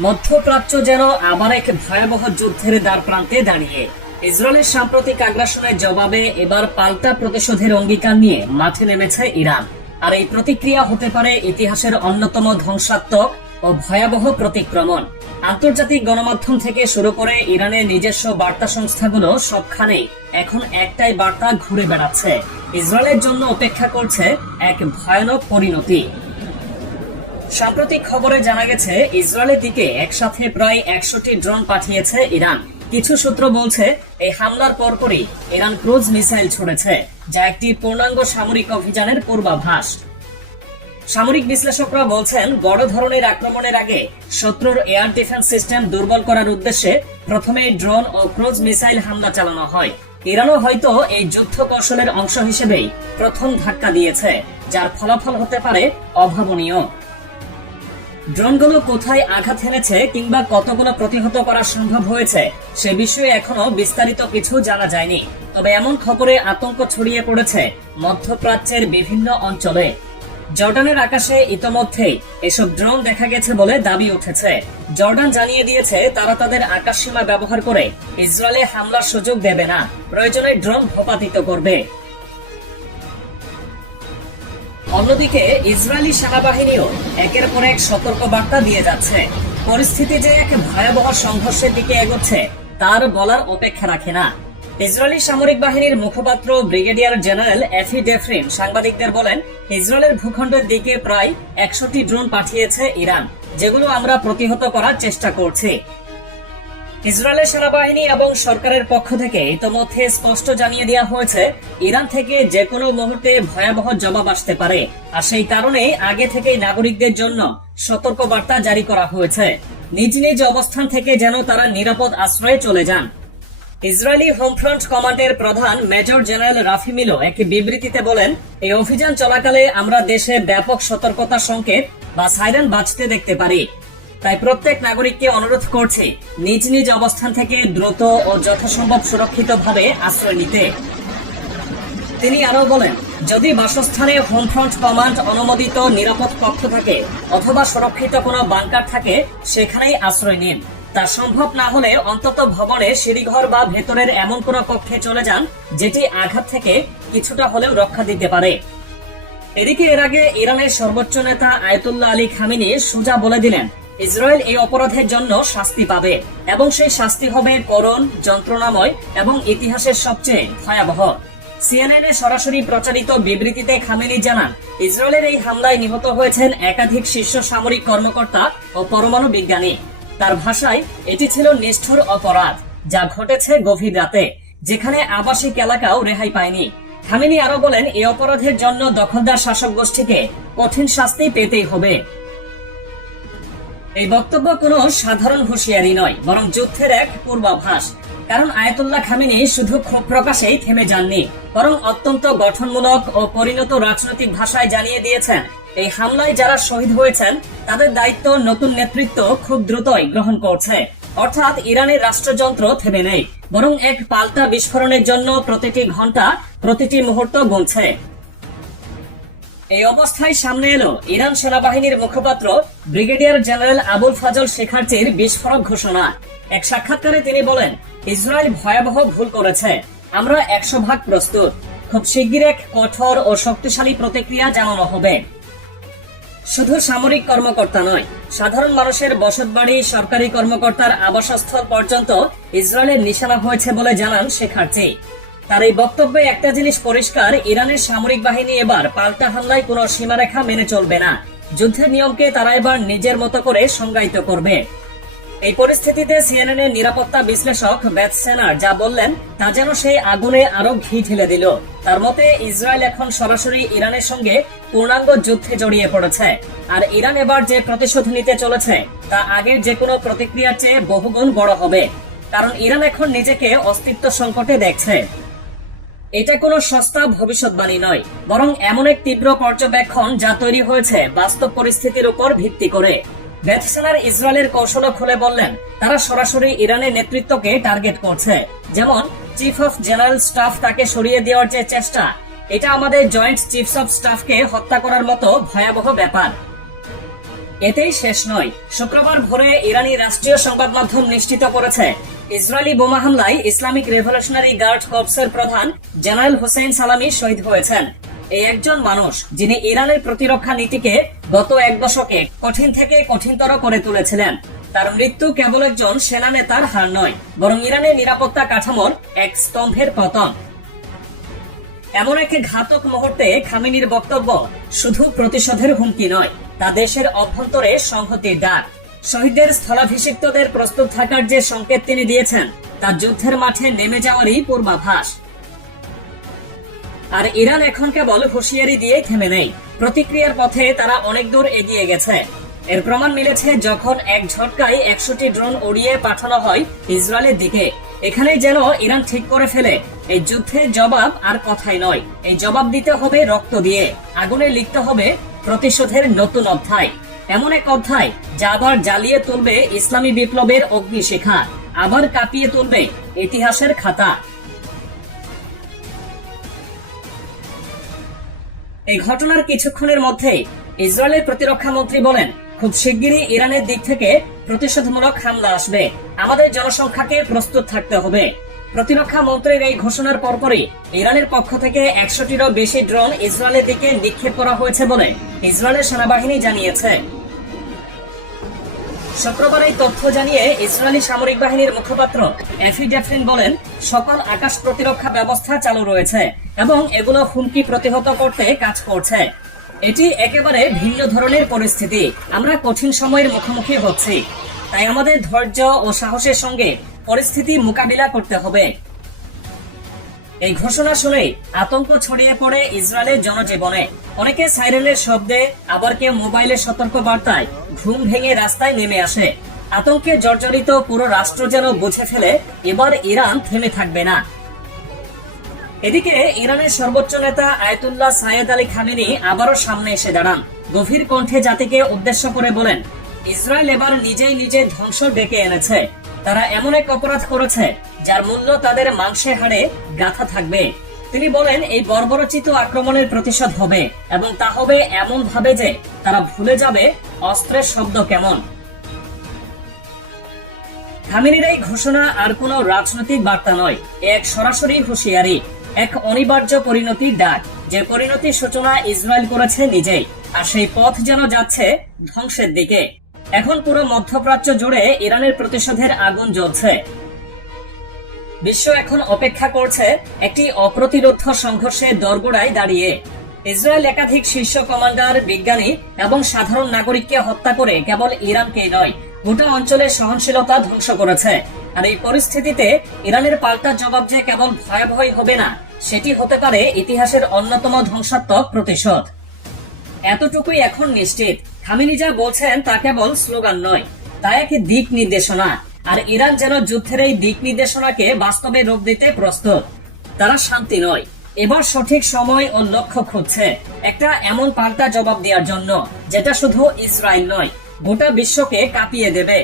মধ্যপ্রাচ্য যেন আবার এক ভয়াবহ যুদ্ধের দ্বার প্রান্তে দাঁড়িয়ে। ইসরায়েলের সাম্প্রতিক আগ্রাসনের জবাবে এবার পাল্টা প্রতিশোধের অঙ্গীকার নিয়ে মাঠে নেমেছে ইরান। আর এই প্রতিক্রিয়া হতে পারে ইতিহাসের অন্যতম ধ্বংসাত্মক ও ভয়াবহ প্রতিক্রমণ। আন্তর্জাতিক গণমাধ্যম থেকে শুরু করে ইরানের নিজস্ব বার্তা সংস্থাগুলো সবখানেই এখন একটাই বার্তা ঘুরে বেড়াচ্ছে, ইসরায়েলের জন্য অপেক্ষা করছে এক ভয়ানক পরিণতি। সাম্প্রতিক খবরে জানা গেছে ইসরায়েলের দিকে একসাথে প্রায় 100টি ড্রোন পাঠিয়েছে ইরান। কিছু সূত্র বলছে এই হামলার পরপরই ইরান ক্রুজ মিসাইল ছুড়েছে, যা একটি পূর্ণাঙ্গ সামরিক অভিযানের পূর্বাভাস। সামরিক বিশ্লেষকরা বলছেন বড় ধরনের আক্রমণের আগে শত্রুর এয়ার ডিফেন্স সিস্টেম দুর্বল করার উদ্দেশ্যে প্রথমে ড্রোন ও ক্রুজ মিসাইল হামলা চালানো হয়। ইরানও হয়তো এই যুদ্ধ কৌশলের অংশ হিসেবেই প্রথম ধাক্কা দিয়েছে, যার ফলাফল হতে পারে অভাবনীয়। ড্রোনগুলো কোথায় আঘাত হেনেছে কিংবা কতগুলো প্রতিহত করা সম্ভব হয়েছে সে বিষয়ে এখনো বিস্তারিত কিছু জানা যায়নি। তবে এমন খবরে আতঙ্ক ছড়িয়ে পড়েছে মধ্যপ্রাচ্যের বিভিন্ন অঞ্চলে। জর্ডানের আকাশে ইতোমধ্যেই এসব ড্রোন দেখা গেছে বলে দাবি উঠেছে। জর্ডান জানিয়ে দিয়েছে তারা তাদের আকাশসীমা ব্যবহার করে ইসরায়েলে হামলার সুযোগ দেবে না, প্রয়োজনে ড্রোন ভূপাতিত করবে। অন্যদিকে ইসরায়েলি সেনাবাহিনীও একের পর এক সতর্ক বার্তা দিয়ে যাচ্ছে। পরিস্থিতি যে এক ভয়াবহ সংঘর্ষের দিকে এগোচ্ছে তার বলার অপেক্ষা রাখে না। ইসরায়েলি সামরিক বাহিনীর মুখপাত্র ব্রিগেডিয়ার জেনারেল এফি ডেফরিন সাংবাদিকদের বলেন, ইসরায়েলের ভূখণ্ডের দিকে প্রায় 100টি ড্রোন পাঠিয়েছে ইরান, যেগুলো আমরা প্রতিহত করার চেষ্টা করছি। ইসরায়েলের সেনাবাহিনী এবং সরকারের পক্ষ থেকে ইতোমধ্যে স্পষ্ট জানিয়ে দেওয়া হয়েছে ইরান থেকে যে কোনো মুহূর্তে ভয়াবহ জবাব আসতে পারে, আর সেই কারণে আগে থেকেই নাগরিকদের জন্য সতর্ক বার্তা জারি করা হয়েছে। নিজ নিজ অবস্থান থেকে যেন তারা নিরাপদ আশ্রয়ে চলে যান। ইসরায়েলি হোমফ্রন্ট কমান্ডের প্রধান মেজর জেনারেল রাফি মিলো এক বিবৃতিতে বলেন, এই অভিযান চলাকালে আমরা দেশে ব্যাপক সতর্কতা সংকেত বা সাইরেন বাজতে দেখতে পারি। তাই প্রত্যেক নাগরিককে অনুরোধ করছি নিজ নিজ অবস্থান থেকে দ্রুত ও যথাসম্ভব সুরক্ষিতভাবে আশ্রয় নিতে। তিনি আরো বলেন, যদি বাসস্থানে হোমফ্রন্ট কমান্ড অনুমোদিত নিরাপদ কক্ষ থাকে অথবা সুরক্ষিত কোনো বাংকার থাকে সেখানেই আশ্রয় নিন। তা সম্ভব না হলে অন্তত ভবনে সিঁড়িঘর বা ভেতরের এমন কোনো কক্ষে চলে যান যেটি আঘাত থেকে কিছুটা হলেও রক্ষা দিতে পারে। এদিকে এর আগে ইরানের সর্বোচ্চ নেতা আয়াতুল্লাহ আলী খামেনি সোজা বলে দিলেন, ইসরায়েল এই অপরাধের জন্য শাস্তি পাবে এবং সেই শাস্তি হবে করুণ, যন্ত্রণাময় এবং ইতিহাসের সবচেয়ে ভয়াবহ। সিএনএন এ সরাসরি প্রচারিত বিবৃতিতে খামেনি জানান, ইসরায়েলের এই হামলায় নিহত হয়েছেন একাধিক শীর্ষ সামরিক কর্মকর্তা ও পরমাণু বিজ্ঞানী। তার ভাষায় এটি ছিল নিষ্ঠুর অপরাধ, যা ঘটেছে গভীর রাতে, যেখানে আবাসিক এলাকাও রেহাই পায়নি। খামেনি আরো বলেন, এই অপরাধের জন্য দখলদার শাসক গোষ্ঠীকে কঠিন শাস্তি পেতেই হবে। এই বক্তব্য কোনো সাধারণ হুঁশিয়ারি নয়, বরং যুদ্ধের এক পূর্বাভাস। কারণ আয়াতুল্লাহ খামেনি শুধু ক্ষোভ প্রকাশেই থেমে যাননি, বরং অত্যন্ত গঠনমূলক ও পরিণত রাজনৈতিক ভাষায় জানিয়ে দিয়েছেন এই হামলায় যারা শহীদ হয়েছেন তাদের দায়িত্ব নতুন নেতৃত্ব খুব দ্রুতই গ্রহণ করছে। অর্থাৎ ইরানের রাষ্ট্রযন্ত্র থেমে নেই, বরং এক পাল্টা বিস্ফোরণের জন্য প্রতিটি ঘন্টা, প্রতিটি মুহূর্ত গুনছে। এই অবস্থায় সামনে এলো ইরান সেনাবাহিনীর মুখপাত্র ব্রিগেডিয়ার জেনারেল আবুল ফাজল শেখারচির বিস্ফোরক ঘোষণা। এক সাক্ষাৎকারে তিনি বলেন, ইসরায়েল ভয়াবহ ভুল করেছে, আমরা 100% প্রস্তুত। খুব শিগগির এক কঠোর ও শক্তিশালী প্রতিক্রিয়া জানানো হবে। শুধু সামরিক কর্মকর্তা নয়, সাধারণ মানুষের বসতবাড়ি, সরকারি কর্মকর্তার আবাসস্থল পর্যন্ত ইসরায়েলের নিশানা হয়েছে বলে জানান শেখারচি। তার এই বক্তব্যে একটা জিনিস পরিষ্কার, ইরানের সামরিক বাহিনী এবার পাল্টা হামলায় কোনো সীমারেখা মেনে চলবে না। যুদ্ধের নিয়মকে তারা এবার নিজের মতো করে সংজ্ঞায়িত করবে। এই পরিস্থিতিতে সিএনএন এর নিরাপত্তা বিশ্লেষক বেথ সেনার যা বললেন তা যেন সেই আগুনে আরো ঘি ঢেলে দিল। তার মতে, ইসরায়েল এখন সরাসরি ইরানের সঙ্গে পূর্ণাঙ্গ যুদ্ধে জড়িয়ে পড়েছে, আর ইরান এবার যে প্রতিশোধ নিতে চলেছে তা আগের যে কোনো প্রতিক্রিয়ার চেয়ে বহুগুণ বড় হবে। কারণ ইরান এখন নিজেকে অস্তিত্ব সংকটে দেখছে। এটা কোনো সস্তা ভবিষ্যৎবাণী নয়, বরং এমন এক তীব্র পর্যবেক্ষণ যা তৈরি হয়েছে বাস্তব পরিস্থিতির উপর ভিত্তি করে। বেথ সেনার ইসরায়েলের কৌশল খুলে বললেন, তারা সরাসরি ইরানের নেতৃত্বকে টার্গেট করছে। যেমন চিফ অফ জেনারেল স্টাফ তাকে সরিয়ে দেওয়ার যে চেষ্টা, এটা আমাদের জয়েন্ট চিফস অফ স্টাফকে হত্যা করার মতো ভয়াবহ ব্যাপার। এতেই শেষ নয়। শুক্রবার ভোরে ইরানি রাষ্ট্রীয় সংবাদ মাধ্যম নিশ্চিত করেছে, ইসরায়েলি বোমা হামলায় ইসলামিক রেভলিউশনারি গার্ড কর্পসের প্রধান জেনারেল হোসেন সালামি শহীদ হয়েছেন। এই একজন মানুষ যিনি ইরানের প্রতিরক্ষা নীতিকে গত এক দশকে কঠিন থেকে কঠিনতর করে তুলেছিলেন। তার মৃত্যু কেবল একজন সেনা নেতার হার নয়, বরং ইরানের নিরাপত্তা কাঠামোর এক স্তম্ভের পতন। এমন এক ঘাতক মুহূর্তে খামেনির বক্তব্য শুধু প্রতিশোধের হুমকি নয়, তা দেশের অভ্যন্তরে সংহতির ডাক। শহীদদের স্থলাভিষিক্তদের প্রস্তুত থাকার যে সংকেত তিনি দিয়েছেন, তা যুদ্ধের মাঠে নেমে যাওয়ারই পূর্বাভাস। আর ইরান এখন কেবল হুঁশিয়ারি দিয়ে থেমে নেই, প্রতিক্রিয়ার পথে তারা অনেক দূর এগিয়ে গেছে। এর প্রমাণ মিলেছে যখন এক ঝটকায় 100টি ড্রোন উড়িয়ে পাঠানো হয় ইসরায়েলের দিকে। এখানেই যেন ইরান ঠিক করে ফেলে, এই যুদ্ধের জবাব আর কথাই নয়, এই জবাব দিতে হবে রক্ত দিয়ে, আগুনে লিখতে হবে প্রতিশোধের নতুন অধ্যায়। এমন এক অধ্যায় যা আবার জ্বালিয়ে তুলবে ইসলামী বিপ্লবের অগ্নিশিখা, আবার কাঁপিয়ে তুলবে ইতিহাসের খাতা। এই ঘটনার কিছুক্ষণের মধ্যে ইসরায়েলের প্রতিরক্ষা মন্ত্রী বলেন, খুব শিগগিরই ইরানের দিক থেকে প্রতিশোধমূলক হামলা আসবে, আমাদের জনসংখ্যাকে প্রস্তুত থাকতে হবে। প্রতিরক্ষা মন্ত্রীর এই ঘোষণার পরপরই ইরানের পক্ষ থেকে 100টিরও বেশি ড্রোন ইসরায়েলের দিকে নিক্ষেপ করা হয়েছে বলে ইসরায়েলের সেনাবাহিনী জানিয়েছে। শুক্রবার এই তথ্য জানিয়ে ইসরায়েলি সামরিক বাহিনীর মুখপাত্র এফি ডেফরিন বলেন, সকল আকাশ প্রতিরক্ষা ব্যবস্থা চালু রয়েছে এবং এগুলো হুমকি প্রতিহত করতে কাজ করছে। এটি একেবারে ভিন্ন ধরনের পরিস্থিতি, আমরা কঠিন সময়ের মুখোমুখি হচ্ছি, তাই আমাদের ধৈর্য ও সাহসের সঙ্গে পরিস্থিতি মোকাবিলা করতে হবে। এই ঘোষণা শুনে আতঙ্ক ছড়িয়ে পড়ে ইসরায়েলের জনজীবনে। অনেকে সাইরেনের শব্দে, আবার কেউ মোবাইলের সতর্ক বার্তায় ঘুম ভেঙে রাস্তায় নেমে আসে। আতঙ্কে জর্জরিত পুরো রাষ্ট্র যেন বুঝে ফেলে, এবার ইরান থেমে থাকবে না। এদিকে ইরানের সর্বোচ্চ নেতা আয়াতুল্লাহ সাইয়েদ আলী খামেনি আবারও সামনে এসে দাঁড়ান। গভীর কণ্ঠে জাতিকে উদ্দেশ্য করে বলেন, ইসরায়েল এবার নিজেই নিজের ধ্বংস ডেকে এনেছে। তারা এমন এক অপরাধ করেছে যার মূল্য তাদের মাংসে হাড়ে গাঁথা থাকবে। তিনি বলেন, এই বর্বরচিত আক্রমণের প্রতিশোধ হবে, এবং তা হবে এমন ভাবে যে তারা ভুলে যাবে অস্ত্রের শব্দ কেমন। খামেনির এই ঘোষণা আর কোনো রাজনৈতিক বার্তা নয়, এক সরাসরি হুঁশিয়ারি, এক অনিবার্য পরিণতির ডাক, যে পরিণতির সূচনা ইসরায়েল করেছে নিজেই, আর সেই পথ যেন যাচ্ছে ধ্বংসের দিকে। এখন পুরো মধ্যপ্রাচ্য জুড়ে ইরানের প্রতিশোধের আগুন জ্বলছে। বিশ্ব এখন অপেক্ষা করছে একটি অপ্রতিরোধ সংঘর্ষের দোরগোড়ায় দাঁড়িয়ে। ইসরায়েল একাধিক শীর্ষ কমান্ডার, বিজ্ঞানী এবং সাধারণ নাগরিককে হত্যা করে কেবল ইরানকেই নয়, গোটা অঞ্চলের সহনশীলতা ধ্বংস করেছে। আর এই পরিস্থিতিতে ইরানের পাল্টা জবাব যে কেবল ভয়াবহই হবে না, সেটি হতে পারে ইতিহাসের অন্যতম ধ্বংসাত্মক প্রতিশোধ। এতটুকুই এখন নিশ্চিত, খামেনি যা বলছেন তা কেবল স্লোগান নয়, তা এক দিক নির্দেশনা। আর ইরান যেন যুদ্ধের এই দিক নির্দেশনাকে বাস্তবে রূপ দিতে প্রস্তুত। তারা শান্তি নয়, এবার সঠিক সময় ও লক্ষ্য খুঁজছে একটা এমন পাল্টা জবাব দেওয়ার জন্য, যেটা শুধু ইসরায়েল নয়, গোটা বিশ্বকে কাঁপিয়ে দেবে।